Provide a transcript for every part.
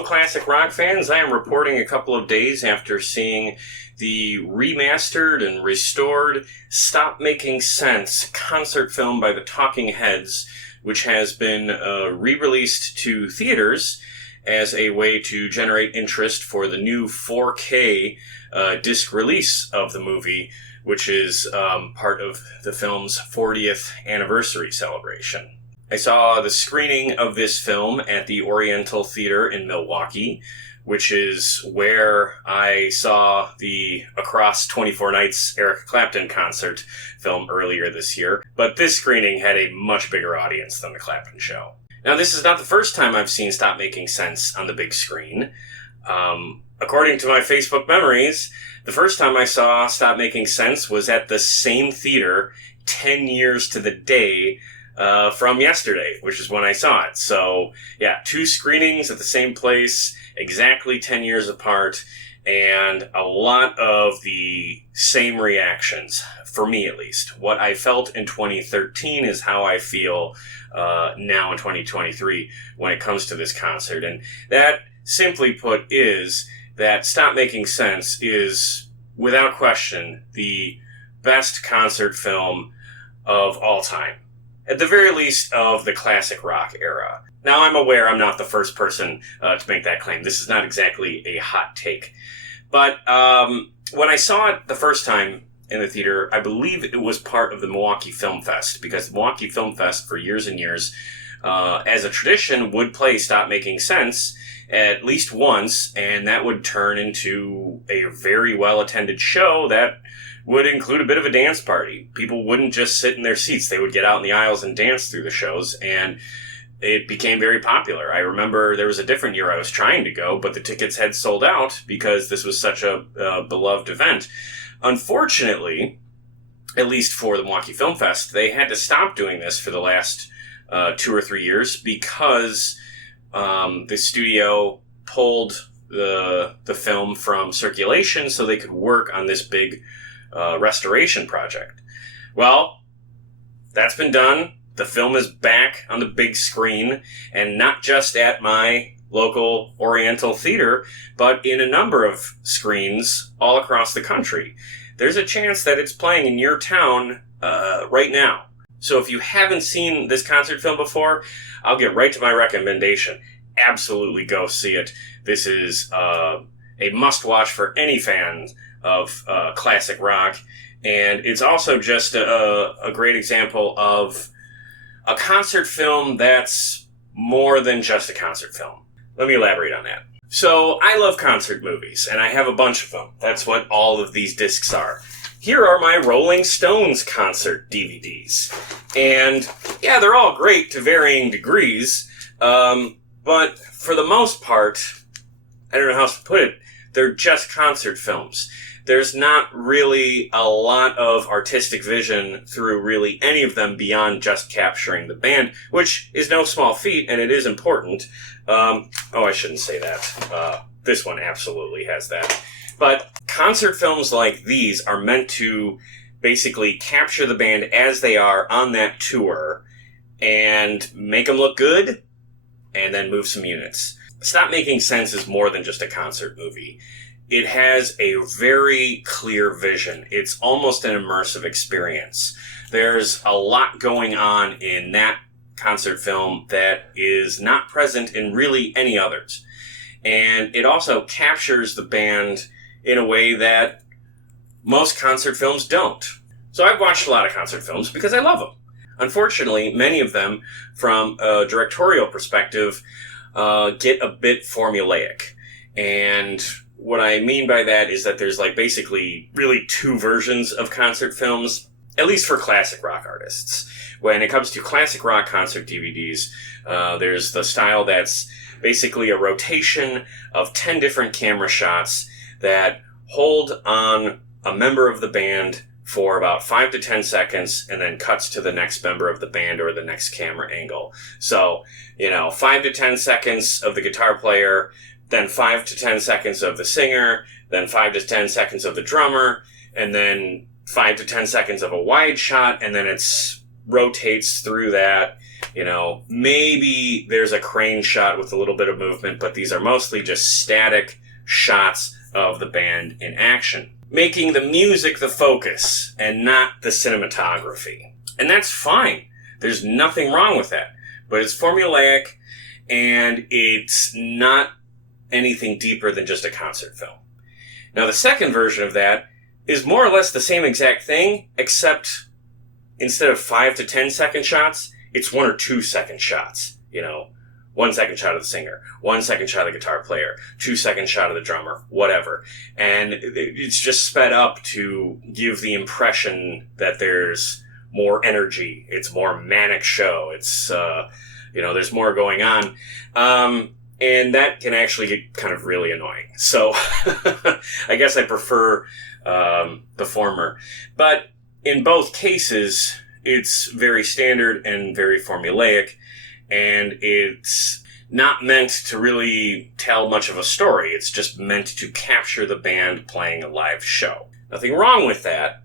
Hello, classic rock fans. I am reporting a couple of days after seeing the remastered and restored Stop Making Sense concert film by the Talking Heads, which has been re-released to theaters as a way to generate interest for the new 4K disc release of the movie, which is part of the film's 40th anniversary celebration. I saw the screening of this film at the Oriental Theater in Milwaukee, which is where I saw the Across 24 Nights Eric Clapton concert film earlier this year. But this screening had a much bigger audience than the Clapton show. Now, this is not the first time I've seen Stop Making Sense on the big screen. According to my Facebook memories, the first time I saw Stop Making Sense was at the same theater 10 years to the day from yesterday, which is when I saw it. So, yeah, 2 screenings at the same place, exactly 10 years apart, and a lot of the same reactions, for me at least. What I felt in 2013 is how I feel now in 2023 when it comes to this concert. And that, simply put, is that Stop Making Sense is, without question, the best concert film of all time. At the very least of the classic rock era. Now, I'm aware I'm not the first person to make that claim. This is not exactly a hot take. But when I saw it the first time in the theater, I believe it was part of the Milwaukee Film Fest, because the Milwaukee Film Fest for years and years, as a tradition, would play Stop Making Sense at least once, and that would turn into a very well-attended show that would include a bit of a dance party. People wouldn't just sit in their seats. They would get out in the aisles and dance through the shows, and it became very popular. I remember there was a different year I was trying to go, but the tickets had sold out because this was such a beloved event. Unfortunately, at least for the Milwaukee Film Fest, they had to stop doing this for the last 2 or 3 years because the studio pulled the film from circulation so they could work on this big restoration project. Well, that's been done. The film is back on the big screen, and not just at my local Oriental Theater, but in a number of screens all across the country. There's a chance that it's playing in your town right now. So if you haven't seen this concert film before, I'll get right to my recommendation. Absolutely go see it. This is a must-watch for any fan of classic rock, and it's also just a great example of a concert film that's more than just a concert film. Let me elaborate on that. So, I love concert movies, and I have a bunch of them. That's what all of these discs are. Here are my Rolling Stones concert DVDs. And, yeah, they're all great to varying degrees, but for the most part, I don't know how else to put it, they're just concert films. There's not really a lot of artistic vision through really any of them beyond just capturing the band, which is no small feat, and it is important. I shouldn't say that. This one absolutely has that. But concert films like these are meant to basically capture the band as they are on that tour and make them look good, and then move some units. Stop Making Sense is more than just a concert movie. It has a very clear vision. It's almost an immersive experience. There's a lot going on in that concert film that is not present in really any others. And it also captures the band in a way that most concert films don't. So I've watched a lot of concert films because I love them. Unfortunately, many of them, from a directorial perspective, get a bit formulaic. And what I mean by that is that there's basically really 2 versions of concert films, at least for classic rock artists. When it comes to classic rock concert DVDs, there's the style that's basically a rotation of 10 different camera shots that hold on a member of the band for about 5 to 10 seconds and then cuts to the next member of the band or the next camera angle. So, 5 to 10 seconds of the guitar player, then 5 to 10 seconds of the singer, then 5 to 10 seconds of the drummer, and then 5 to 10 seconds of a wide shot, and then it rotates through that Maybe there's a crane shot with a little bit of movement, but these are mostly just static shots of the band in action, making the music the focus and not the cinematography. And that's fine. There's nothing wrong with that. But it's formulaic, and it's not anything deeper than just a concert film. Now, the second version of that is more or less the same exact thing, except instead of 5 to 10 second shots, it's 1 or 2 second shots. 1 second shot of the singer, 1 second shot of the guitar player, 2 second shot of the drummer, whatever. And it's just sped up to give the impression that there's more energy. It's more manic show. It's, there's more going on. And that can actually get kind of really annoying. So I guess I prefer the former. But in both cases, it's very standard and very formulaic, and it's not meant to really tell much of a story. It's just meant to capture the band playing a live show. Nothing wrong with that,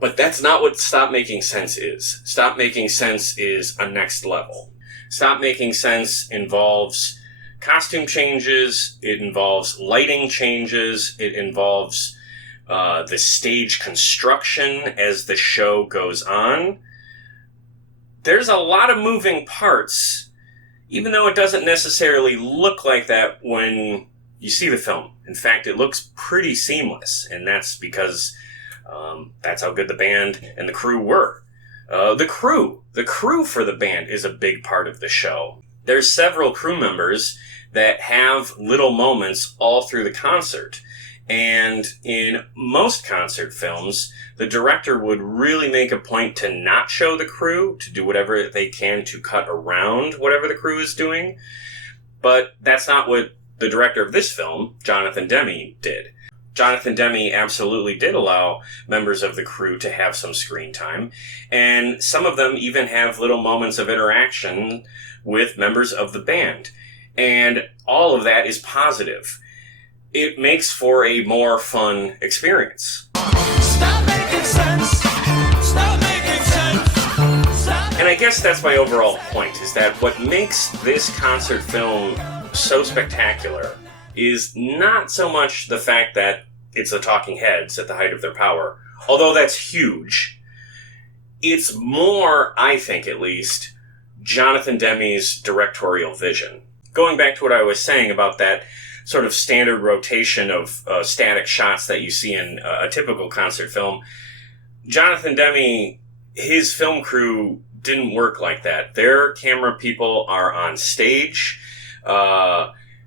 but that's not what Stop Making Sense is. Stop Making Sense is a next level. Stop Making Sense involves costume changes, it involves lighting changes, it involves the stage construction as the show goes on. There's a lot of moving parts, even though it doesn't necessarily look like that when you see the film. In fact, it looks pretty seamless, and that's because that's how good the band and the crew were. The crew for the band is a big part of the show. There's several crew members that have little moments all through the concert. And in most concert films, the director would really make a point to not show the crew, to do whatever they can to cut around whatever the crew is doing. But that's not what the director of this film, Jonathan Demme, did. Jonathan Demme absolutely did allow members of the crew to have some screen time, and some of them even have little moments of interaction with members of the band. And all of that is positive. It makes for a more fun experience. Stop making sense. Stop making sense. Stop. And I guess that's my overall point, is that what makes this concert film so spectacular is not so much the fact that it's the Talking Heads at the height of their power, although that's huge. It's more, I think at least, Jonathan Demme's directorial vision. Going back to what I was saying about that sort of standard rotation of static shots that you see in a typical concert film, Jonathan Demme, his film crew didn't work like that. Their camera people are on stage.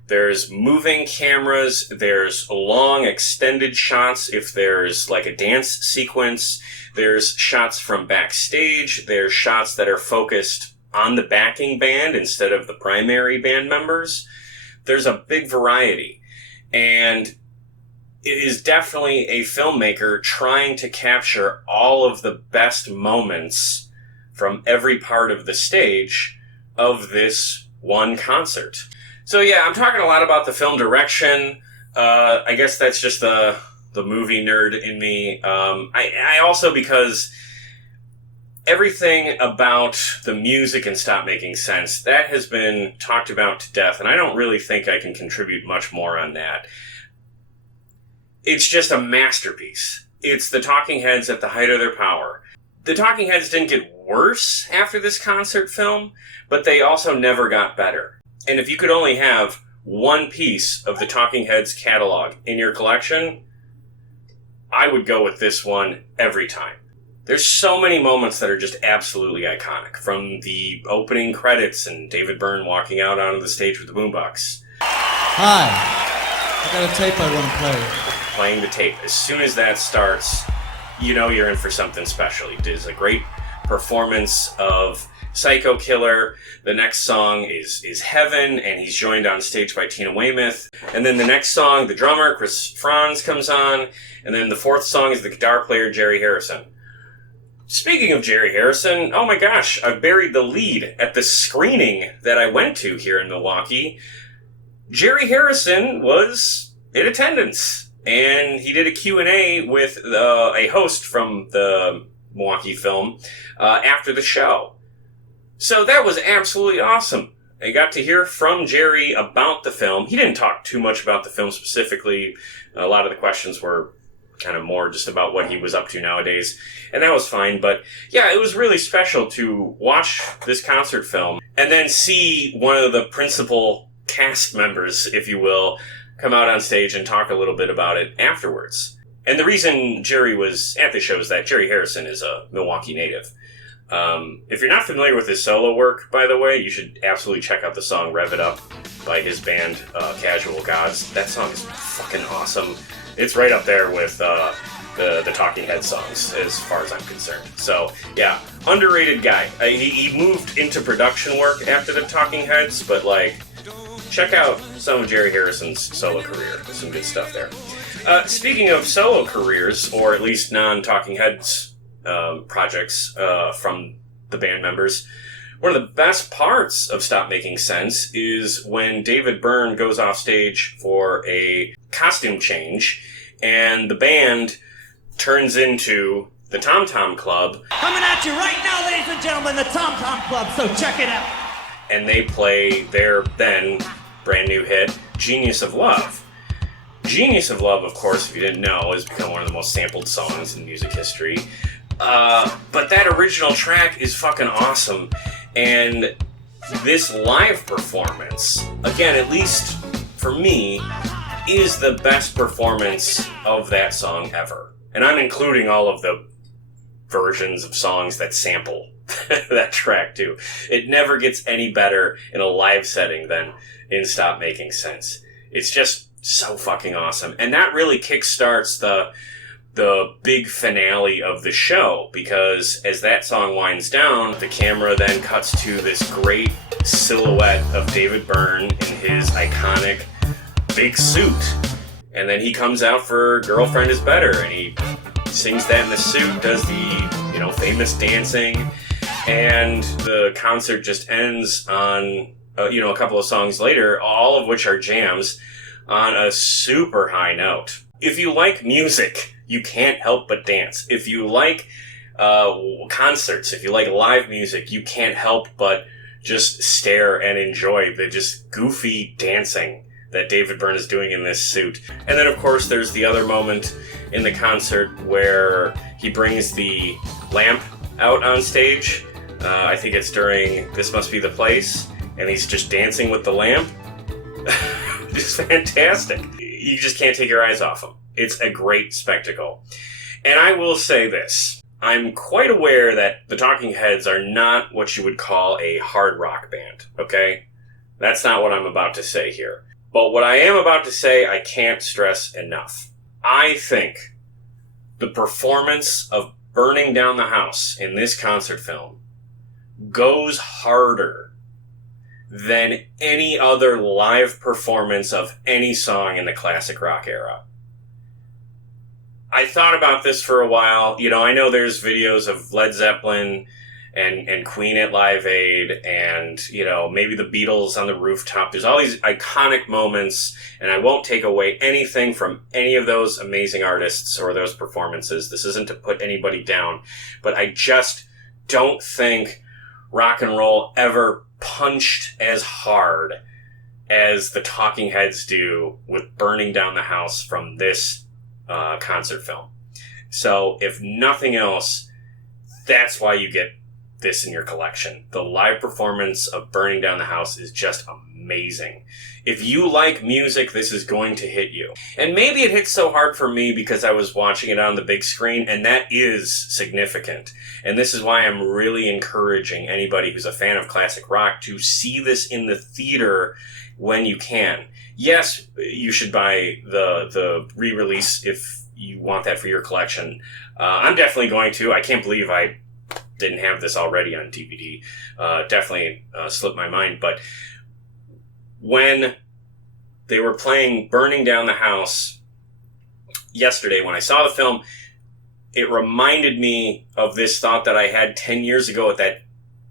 There's moving cameras. There's long extended shots if there's like a dance sequence. There's shots from backstage. There's shots that are focused on the backing band instead of the primary band members. There's a big variety. And it is definitely a filmmaker trying to capture all of the best moments from every part of the stage of this one concert. So yeah, I'm talking a lot about the film direction. I guess that's just the movie nerd in me. I also, because everything about the music and Stop Making Sense, that has been talked about to death, and I don't really think I can contribute much more on that. It's just a masterpiece. It's the Talking Heads at the height of their power. The Talking Heads didn't get worse after this concert film, but they also never got better. And if you could only have one piece of the Talking Heads catalog in your collection, I would go with this one every time. There's so many moments that are just absolutely iconic, from the opening credits and David Byrne walking out onto the stage with the boombox. Hi, I got a tape I want to play. Playing the tape. As soon as that starts, you know you're in for something special. He does a great performance of Psycho Killer. The next song is Heaven, and he's joined on stage by Tina Weymouth. And then the next song, the drummer, Chris Franz, comes on. And then the fourth song is the guitar player, Jerry Harrison. Speaking of Jerry Harrison, oh my gosh, I buried the lead at the screening that I went to here in Milwaukee. Jerry Harrison was in attendance, and he did a Q&A with a host from the Milwaukee film after the show. So that was absolutely awesome. I got to hear from Jerry about the film. He didn't talk too much about the film specifically. A lot of the questions were kind of more just about what he was up to nowadays, and that was fine. But yeah, it was really special to watch this concert film and then see one of the principal cast members, if you will, come out on stage and talk a little bit about it afterwards. And the reason Jerry was at the show is that Jerry Harrison is a Milwaukee native. If you're not familiar with his solo work, by the way, you should absolutely check out the song Rev It Up by his band Casual Gods. That song is fucking awesome. It's right up there with the Talking Heads songs, as far as I'm concerned. So, yeah, underrated guy. He moved into production work after the Talking Heads, but, like, check out some of Jerry Harrison's solo career. There's some good stuff there. Speaking of solo careers, or at least non-Talking Heads projects from the band members, one of the best parts of Stop Making Sense is when David Byrne goes off stage for a costume change, and the band turns into the Tom Tom Club. Coming at you right now, ladies and gentlemen, the Tom Tom Club, so check it out. And they play their then brand new hit, Genius of Love. Genius of Love, of course, if you didn't know, has become one of the most sampled songs in music history. But that original track is fucking awesome. And this live performance, again, at least for me, is the best performance of that song ever. And I'm including all of the versions of songs that sample that track, too. It never gets any better in a live setting than in Stop Making Sense. It's just so fucking awesome. And that really kickstarts the big finale of the show, because as that song winds down, the camera then cuts to this great silhouette of David Byrne in his iconic big suit. And then he comes out for Girlfriend Is Better, and he sings that in the suit, does the, famous dancing, and the concert just ends on, a couple of songs later, all of which are jams, on a super high note. If you like music, you can't help but dance. If you like concerts, if you like live music, you can't help but just stare and enjoy the just goofy dancing that David Byrne is doing in this suit. And then, of course, there's the other moment in the concert where he brings the lamp out on stage. I think it's during This Must Be the Place, and he's just dancing with the lamp. Just fantastic. You just can't take your eyes off him. It's a great spectacle. And I will say this. I'm quite aware that the Talking Heads are not what you would call a hard rock band, okay? That's not what I'm about to say here. But what I am about to say, I can't stress enough. I think the performance of Burning Down the House in this concert film goes harder than any other live performance of any song in the classic rock era. I thought about this for a while. I know there's videos of Led Zeppelin and Queen at Live Aid and, maybe the Beatles on the rooftop. There's all these iconic moments, and I won't take away anything from any of those amazing artists or those performances. This isn't to put anybody down, but I just don't think rock and roll ever punched as hard as the Talking Heads do with Burning Down the House from this concert film. So, if nothing else, that's why you get this in your collection. The live performance of Burning Down the House is just amazing. If you like music, this is going to hit you. And maybe it hit so hard for me because I was watching it on the big screen, and that is significant. And this is why I'm really encouraging anybody who's a fan of classic rock to see this in the theater when you can. Yes, you should buy the re-release if you want that for your collection. I'm definitely going to. I can't believe I didn't have this already on DVD. Definitely slipped my mind. But when they were playing Burning Down the House yesterday, when I saw the film, it reminded me of this thought that I had 10 years ago at that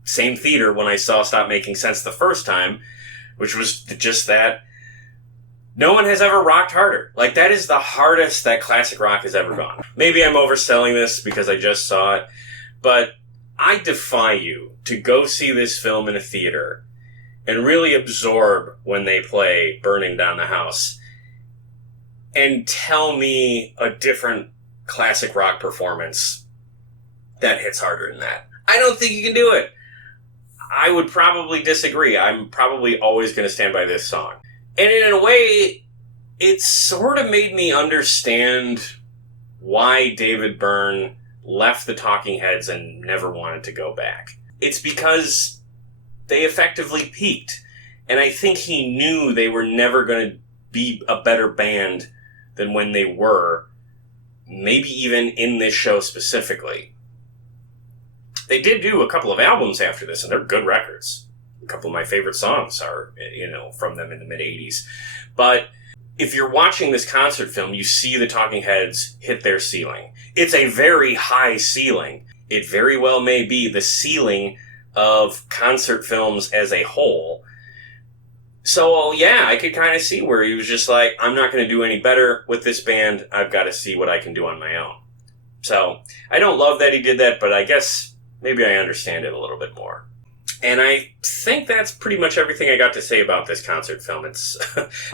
same theater when I saw Stop Making Sense the first time, which was just that no one has ever rocked harder. Like, that is the hardest that classic rock has ever gone. Maybe I'm overselling this because I just saw it, but I defy you to go see this film in a theater and really absorb when they play Burning Down the House and tell me a different classic rock performance that hits harder than that. I don't think you can do it. I would probably disagree. I'm probably always going to stand by this song. And in a way, it sort of made me understand why David Byrne left the Talking Heads and never wanted to go back. It's because they effectively peaked. And I think he knew they were never going to be a better band than when they were, maybe even in this show specifically. They did do a couple of albums after this, and they're good records. A couple of my favorite songs are, from them in the mid-'80s. But if you're watching this concert film, you see the Talking Heads hit their ceiling. It's a very high ceiling. It very well may be the ceiling of concert films as a whole. So, yeah, I could kind of see where he was just like, I'm not going to do any better with this band. I've got to see what I can do on my own. So, I don't love that he did that, but I guess maybe I understand it a little bit more. And I think that's pretty much everything I got to say about this concert film. It's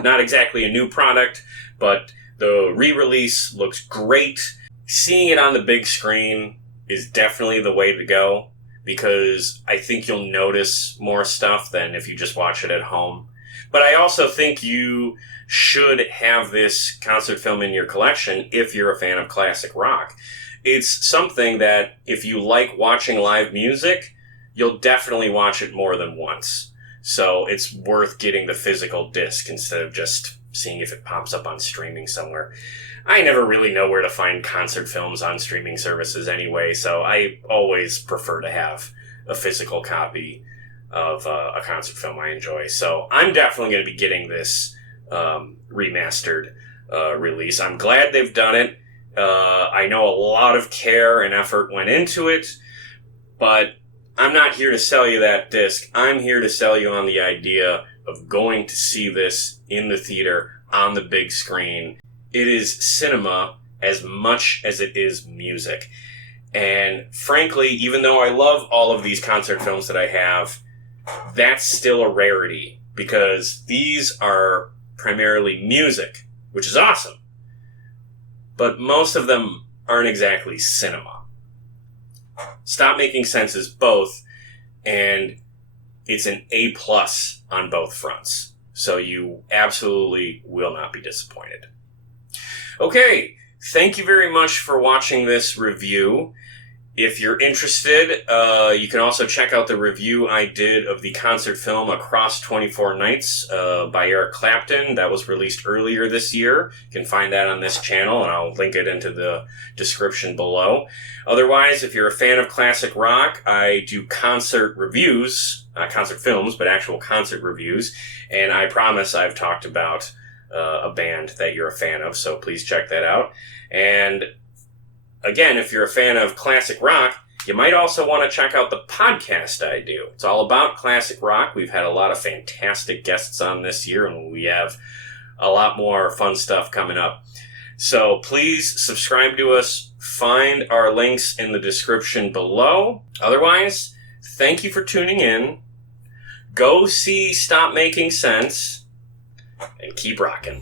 not exactly a new product, but the re-release looks great. Seeing it on the big screen is definitely the way to go, because I think you'll notice more stuff than if you just watch it at home. But I also think you should have this concert film in your collection if you're a fan of classic rock. It's something that if you like watching live music, you'll definitely watch it more than once. So it's worth getting the physical disc instead of just seeing if it pops up on streaming somewhere. I never really know where to find concert films on streaming services anyway, so I always prefer to have a physical copy of a concert film I enjoy. So I'm definitely going to be getting this remastered release. I'm glad they've done it. I know a lot of care and effort went into it, but I'm not here to sell you that disc. I'm here to sell you on the idea of going to see this in the theater on the big screen. It is cinema as much as it is music. And frankly, even though I love all of these concert films that I have, that's still a rarity, because these are primarily music, which is awesome. But most of them aren't exactly cinema. Stop Making Sense is both, and it's an A+ on both fronts. So you absolutely will not be disappointed. Okay, thank you very much for watching this review. If you're interested, you can also check out the review I did of the concert film Across 24 Nights by Eric Clapton. That was released earlier this year. You can find that on this channel, and I'll link it into the description below. Otherwise, if you're a fan of classic rock, I do concert reviews, not concert films, but actual concert reviews, and I promise I've talked about a band that you're a fan of, so please check that out. And again, if you're a fan of classic rock, you might also want to check out the podcast I do. It's all about classic rock. We've had a lot of fantastic guests on this year, and we have a lot more fun stuff coming up. So please subscribe to us. Find our links in the description below. Otherwise, thank you for tuning in. Go see Stop Making Sense, and keep rocking.